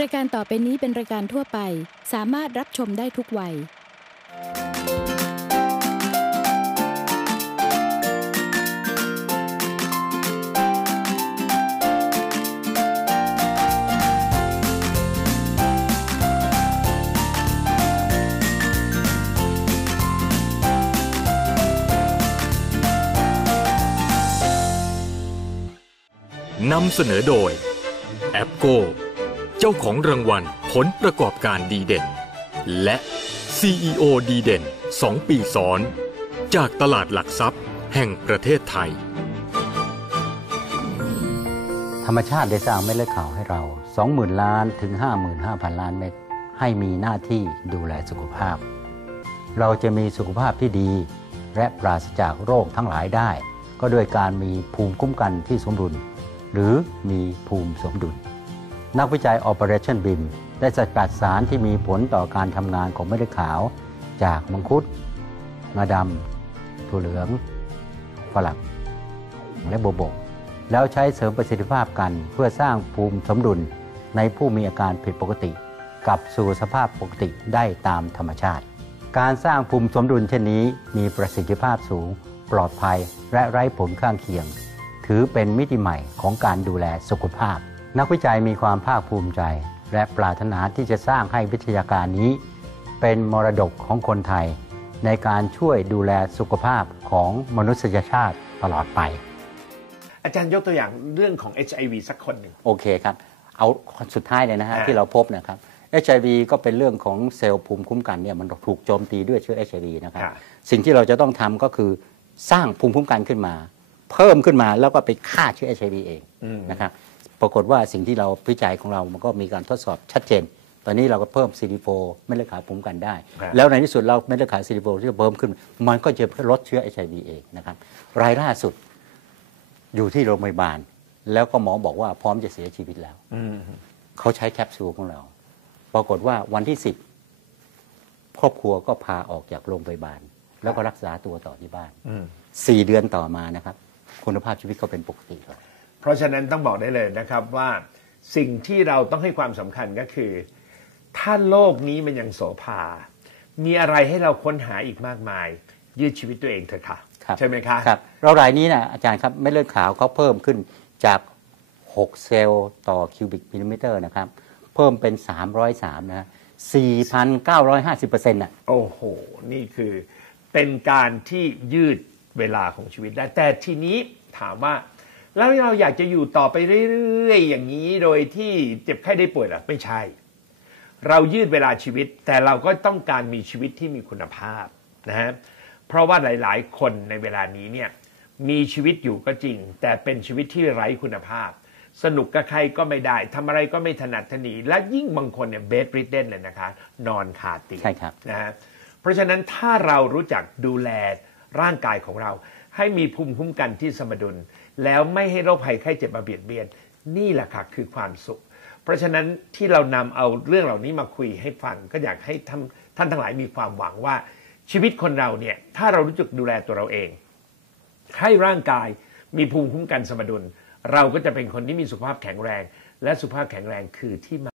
รายการต่อไปนี้เป็นรายการทั่วไป สามารถรับชมได้ทุกวัยนำเสนอโดย แอปโก เจ้าของรางวัลผลประกอบการดีเด่น และ CEO ดีเด่น 2 ปีซ้อน จากตลาดหลักทรัพย์แห่งประเทศไทย ธรรมชาติได้สร้างเม็ดเลือดขาวให้เรา 20,000 ล้านถึง 55,000 ล้านเม็ดให้มีหน้าที่ดูแลสุขภาพ เราจะมีสุขภาพที่ดี และปราศจากโรคทั้งหลายได้ ก็ด้วยการมีภูมิคุ้มกันที่สมดุล หรือมีภูมิสมดุล นักวิจัย Operation BIM ได้สกัดสารที่มีผลต่อการทำงานของเม็ดเลือดขาว จากมังคุดงาดำถั่วเหลือง ฝรั่งและโบวบก แล้วใช้เสริมประสิทธิภาพกันเพื่อสร้างภูมิสมดุลในผู้มีอาการผิดปกติกลับสู่สภาพปกติได้ตามธรรมชาติ การสร้างภูมิสมดุลเช่นนี้มีประสิทธิภาพสูง ปลอดภัยและไร้ผลข้างเคียง ถือเป็นมิติใหม่ของการดูแลสุขภาพ นักวิจัยมีความภาคภูมิใจ และปรารถนาที่จะสร้างให้วิทยาการนี้ เป็นมรดกของคนไทย ในการช่วยดูแลสุขภาพของมนุษยชาติตลอดไป อาจารย์ยกตัวอย่างเรื่องของ HIV สักคนหนึ่ง โอเคครับ เอาสุดท้ายเลยนะฮะ อ่า ที่เราพบนะครับ HIV ก็เป็นเรื่องของเซลล์ภูมิคุ้มกันเนี่ยมันถูกโจมตีด้วยเชื้อ HIV นะครับ ค่ะสิ่งที่เราจะต้องทำก็คือสร้างภูมิคุ้มกันขึ้นมา เพิ่มขึ้นมาแล้วก็ไปฆ่าเชื้อ HIV เองอืม นะครับ ปรากฏว่าสิ่งที่เราวิจัยของเรามันก็มีการทดสอบชัดเจน ตอนนี้เราก็เพิ่ม CD4 เม็ดเลือดขาวภูมิคุ้มกันได้ครับแล้วในที่สุดเราเม็ดเลือดขาว CD4 ที่เพิ่มขึ้น มันก็จะลดเชื้อ HIV เองนะครับรายล่าสุดอยู่ที่โรงพยาบาล แล้วก็หมอบอกว่าพร้อมจะเสียชีวิตแล้วอืมเขาใช้แคปซูลของเรา ปรากฏว่าวันที่สิบครอบครัวก็พาออกจากโรงพยาบาล แล้วก็รักษาตัวต่อที่บ้านอืมสี่เดือนต่อมานะครับ คุณภาพชีวิตเขาเป็นปกติแล้ว เพราะฉะนั้นต้องบอกได้เลยนะครับว่าสิ่งที่เราต้องให้ความสำคัญก็คือ ถ้าโลกนี้มันยังโสภา มีอะไรให้เราค้นหาอีกมากมาย ยืดชีวิตตัวเองเถอะค่ะครับใช่ไหมคะครับเรารายนี้นะอาจารย์ครับเม็ดเลือดขาวเขาเพิ่มขึ้นจาก 6 เซลล์ต่อคิวบิกมิลลิเมตรนะครับ เพิ่มเป็น 303 นะ 4,950%น่ะโอ้โห นี่คือเป็นการที่ยืดเวลาของชีวิตได้แต่ทีนี้ถามว่า แล้วเราอยากจะอยู่ต่อไปเรื่อยๆอย่างนี้โดยที่เจ็บไข้ได้ป่วยเหรอไม่ใช่ เรายืดเวลาชีวิตแต่เราก็ต้องการมีชีวิตที่มีคุณภาพนะฮะเพราะว่าหลายๆ คนในเวลานี้เนี่ยมีชีวิตอยู่ก็จริง แต่เป็นชีวิตที่ไร้คุณภาพ สนุกกับใครก็ไม่ได้ทำอะไรก็ไม่ถนัดถนีและยิ่งบางคนเนี่ยเบดริดเดนเลยนะคะ นอนขาเตียงใช่ครับนะฮะเพราะฉะนั้นถ้าเรารู้จักดูแลร่างกายของเรา ให้มีภูมิคุ้มกันที่สมดุล แล้วไม่ให้โรคภัยไข้เจ็บมาเบียดเบียน นี่แหละค่ะคือความสุข เพราะฉะนั้นที่เรานำเอาเรื่องเหล่านี้มาคุยให้ฟัง ก็อยากให้ท่านท่านทั้งหลายมีความหวังว่าชีวิตคนเราเนี่ยถ้าเรารู้จักดูแลตัวเราเอง ให้ร่างกายมีภูมิคุ้มกันสมดุล เราก็จะเป็นคนที่มีสุขภาพแข็งแรง และสุขภาพแข็งแรงคือที่มา